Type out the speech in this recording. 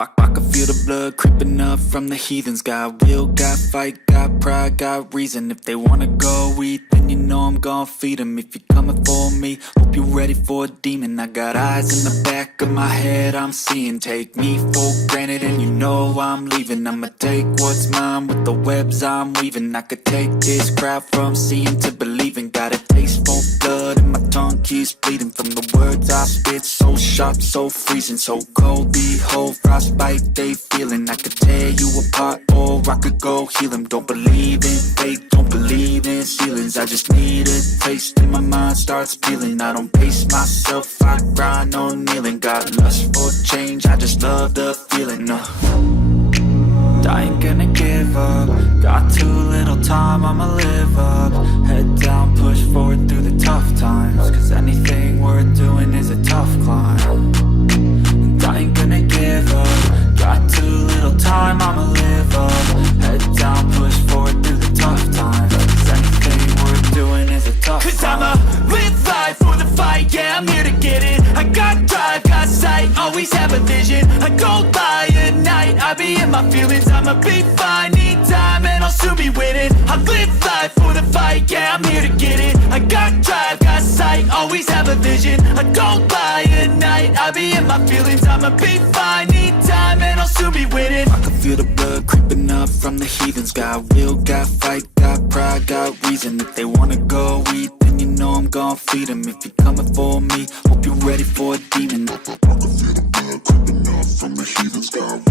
I can feel the blood creeping up from the heathens. Got will, got fight, got pride, got reason. If they wanna go eat, then you know I'm gon' feed them. If you're coming for me, hope you're ready for a demon. I got eyes in the back of my head, I'm seeing. Take me for granted and you know I'm leaving. I'ma take what's mine with the webs I'm weaving. I could take this crowd from seeing to believing. Got a taste for blood and my tongue keeps bleeding. From the words I spit, so sharp, so freezing. So cold, behold, frostbite they feeling. I could tear you apart or I could go heal them. Don't believe in fate, don't believe in ceilings. I just need a taste and my mind starts peeling. I don't pace myself, I grind on kneeling. Got lust for change, I just love the feeling. I ain't gonna give up. Got too little time, I'ma live up. Head down, push forward through the tough times. Cause anything worth doing is a tough climb. And I ain't gonna give up. Got too little time, I'ma live up. Head down, push forward through the tough times. Cause anything worth doing is a tough climb. Cause I'ma live life for the fight, yeah, I'm here to get it. I got drive, got sight, always have a vision. I go by at night, I be in my feelings. I'ma be fine, need time and I'll soon be winning. I live life for the fight, yeah, I'm here to get it. I got drive, got sight, always have a vision. I go by at night, I be in my feelings. I'ma be fine, need time and I'll soon be winning. I can feel the blood creeping up from the heathens. Got will, got fight, got pride, got reason. If they wanna go eat, then you know I'm gon' feed them. If you're coming for me, hope you're ready for a demon. I can feel the blood creeping up from the heathens. Got